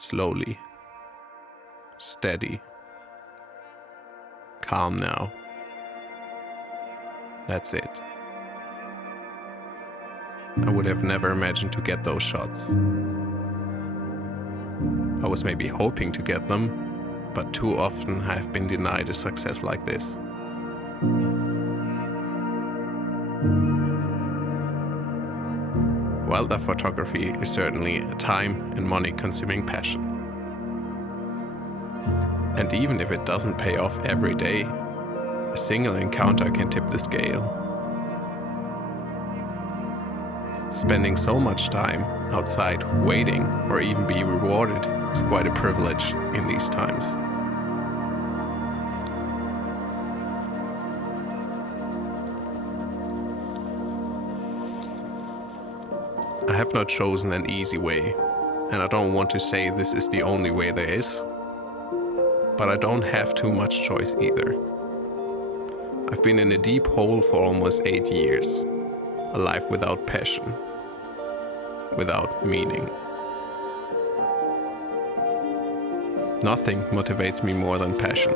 Slowly. Steady. Calm now. That's it. I would have never imagined to get those shots. I was maybe hoping to get them, but too often I have been denied a success like this. Wildlife photography is certainly a time and money consuming passion. And even if it doesn't pay off every day, a single encounter can tip the scale. Spending so much time outside waiting or even be rewarded is quite a privilege in these times. I have not chosen an easy way, and I don't want to say this is the only way there is, but I don't have too much choice either. I've been in a deep hole for almost 8 years, a life without passion, without meaning. Nothing motivates me more than passion,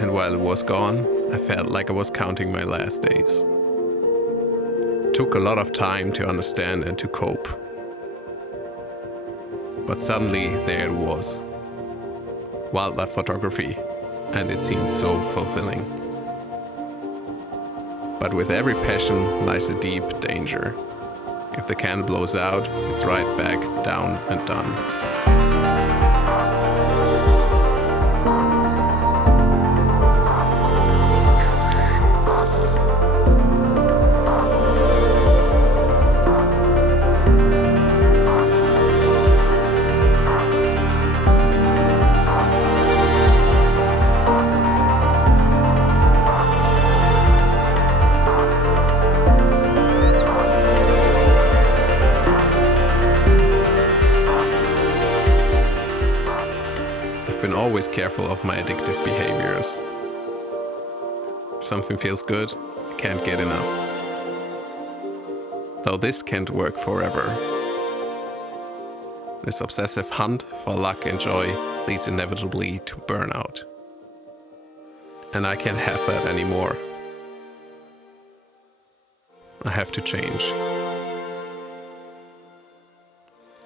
and while it was gone, I felt like I was counting my last days. It took a lot of time to understand and to cope. But suddenly there it was. Wildlife photography, and it seemed so fulfilling. But with every passion lies a deep danger. If the can blows out, it's right back down and done. Always careful of my addictive behaviors. If something feels good, I can't get enough. Though this can't work forever. This obsessive hunt for luck and joy leads inevitably to burnout. And I can't have that anymore. I have to change.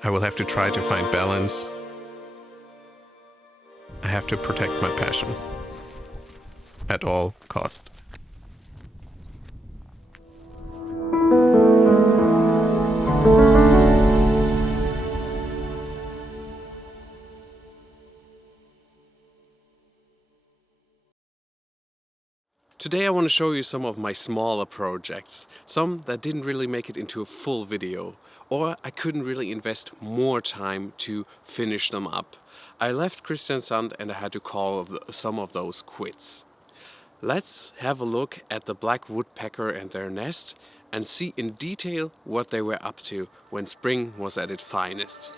I will have to try to find balance. I have to protect my passion at all cost. Today I want to show you some of my smaller projects, some that didn't really make it into a full video, or I couldn't really invest more time to finish them up. I left Kristiansand and I had to call some of those quits. Let's have a look at the black woodpecker and their nest and see in detail what they were up to when spring was at its finest.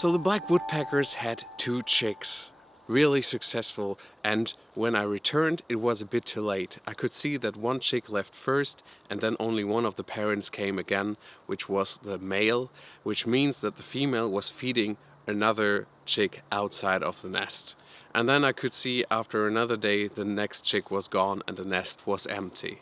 So the black woodpeckers had 2 chicks, really successful, and when I returned it was a bit too late. I could see that one chick left first and then only one of the parents came again, which was the male, which means that the female was feeding another chick outside of the nest. And then I could see after another day the next chick was gone and the nest was empty.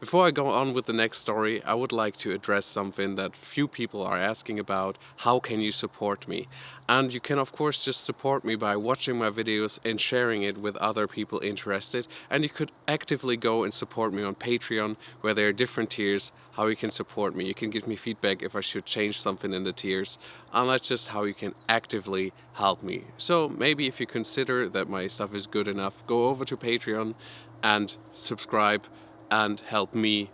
Before I go on with the next story, I would like to address something that few people are asking about. How can you support me? And you can of course just support me by watching my videos and sharing it with other people interested. And you could actively go and support me on Patreon, where there are different tiers how you can support me. You can give me feedback if I should change something in the tiers, and that's just how you can actively help me. So maybe if you consider that my stuff is good enough, go over to Patreon and subscribe and help me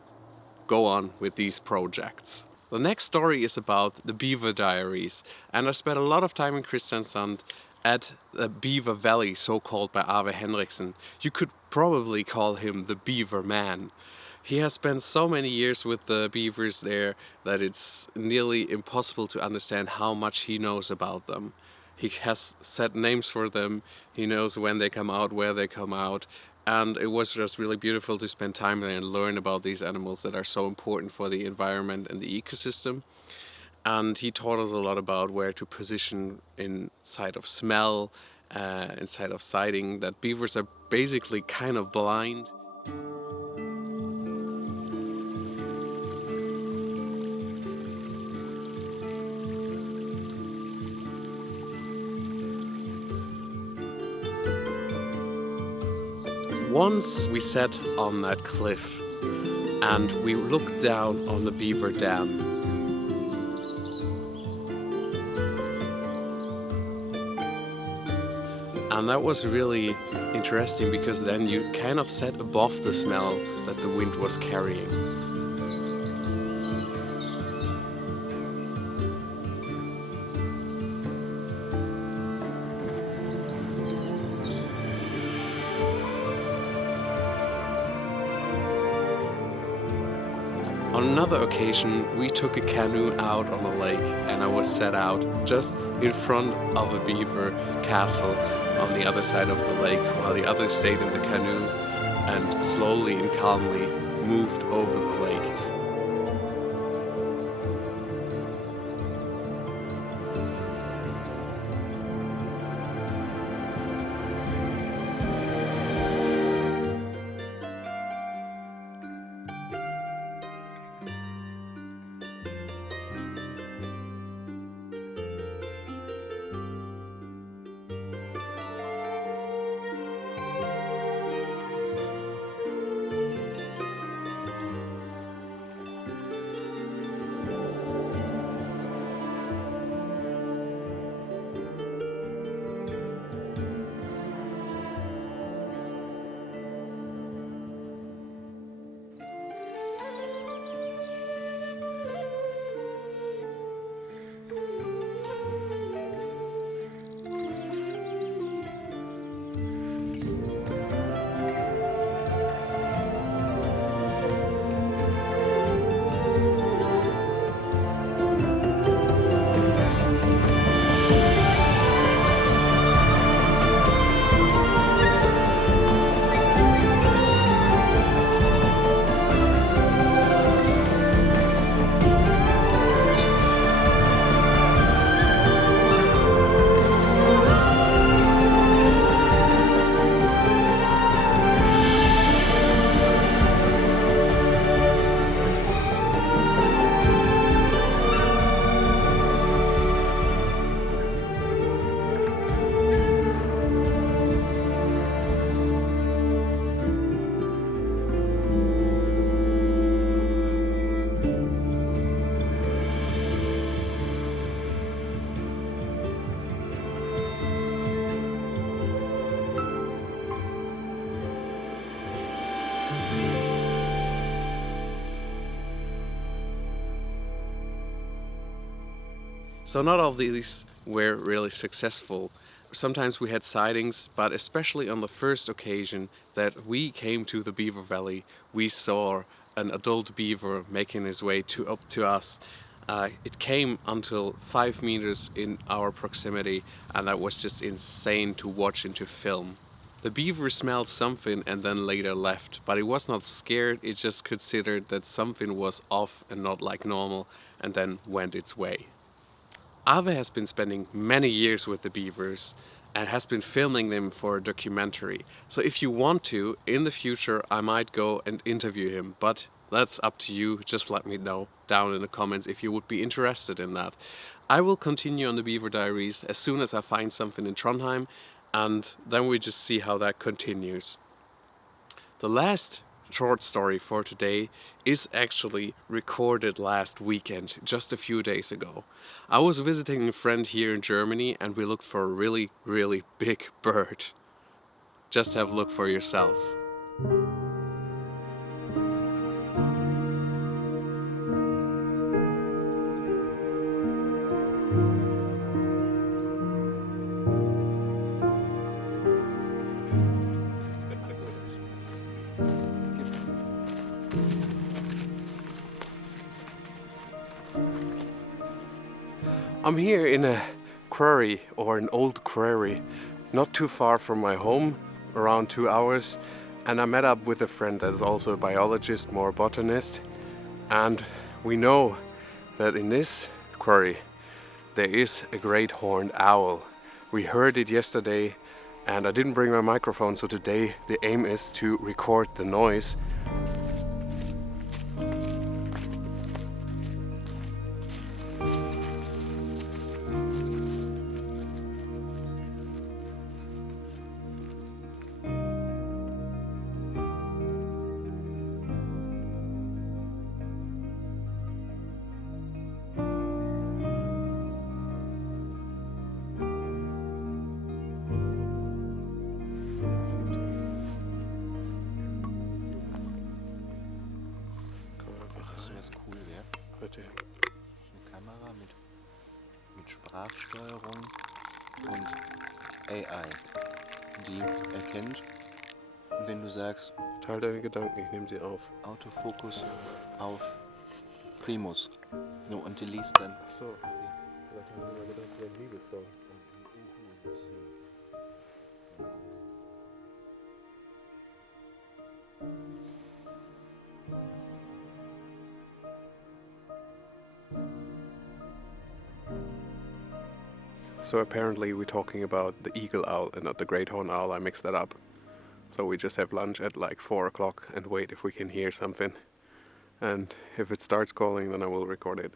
go on with these projects. The next story is about the Beaver Diaries, and I spent a lot of time in Kristiansand at the Beaver Valley, so called by Ave Henriksen. You could probably call him the Beaver Man. He has spent so many years with the beavers there that it's nearly impossible to understand how much he knows about them. He has set names for them, he knows when they come out, where they come out, and it was just really beautiful to spend time there and learn about these animals that are so important for the environment and the ecosystem. And he taught us a lot about where to position inside of smell, inside of sighting, that beavers are basically kind of blind. Once we sat on that cliff and we looked down on the beaver dam. And that was really interesting because then you kind of sat above the smell that the wind was carrying. On another occasion, we took a canoe out on a lake and I was set out just in front of a beaver castle on the other side of the lake, while the others stayed in the canoe and slowly and calmly moved over the lake. So not all of these were really successful. Sometimes we had sightings, but especially on the first occasion that we came to the Beaver Valley, we saw an adult beaver making his way up to us. It came until 5 meters in our proximity, and that was just insane to watch and to film. The beaver smelled something and then later left, but it was not scared, it just considered that something was off and not like normal, and then went its way. Ave has been spending many years with the beavers and has been filming them for a documentary. So if you want to, in the future I might go and interview him, but that's up to you. Just let me know down in the comments if you would be interested in that. I will continue on the Beaver Diaries as soon as I find something in Trondheim, and then we just see how that continues. The last short story for today is actually recorded last weekend, just a few days ago. I was visiting a friend here in Germany and we looked for a really, really big bird. Just have a look for yourself. I'm here in a quarry, or an old quarry, not too far from my home, around 2 hours, and I met up with a friend that is also a biologist, more botanist, and we know that in this quarry there is a great horned owl. We heard it yesterday and I didn't bring my microphone, so today the aim is to record the noise. Was cool wäre, Heute. eine Kamera mit Sprachsteuerung und AI, die erkennt, wenn du sagst, Teil deine Gedanken, ich nehme sie auf. Autofokus auf Primus. No, und die liest dann. Achso, vielleicht haben sie mal gedacht, es wäre ein Liebessong. So apparently we're talking about the eagle owl and not the great horned owl. I mixed that up. So we just have lunch at like 4 o'clock and wait if we can hear something. And if it starts calling, then I will record it.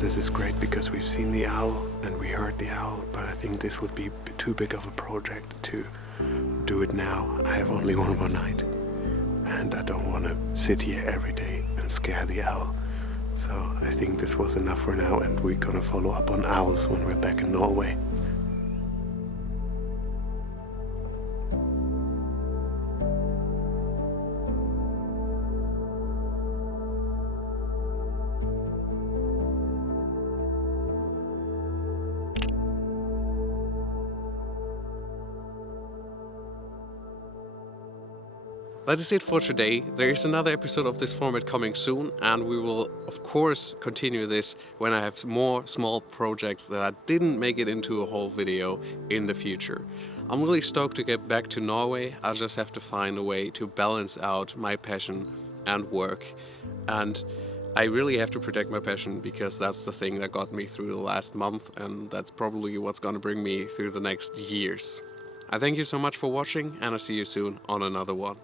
This is great because we've seen the owl and we heard the owl, but I think this would be too big of a project to do it now. I have only one more night and I don't want to sit here every day and scare the owl. So I think this was enough for now, and we're gonna follow up on owls when we're back in Norway. That is it for today. There is another episode of this format coming soon, and we will of course continue this when I have more small projects that I didn't make it into a whole video in the future. I'm really stoked to get back to Norway. I just have to find a way to balance out my passion and work, and I really have to protect my passion because that's the thing that got me through the last month, and that's probably what's gonna bring me through the next years. I thank you so much for watching, and I'll see you soon on another one.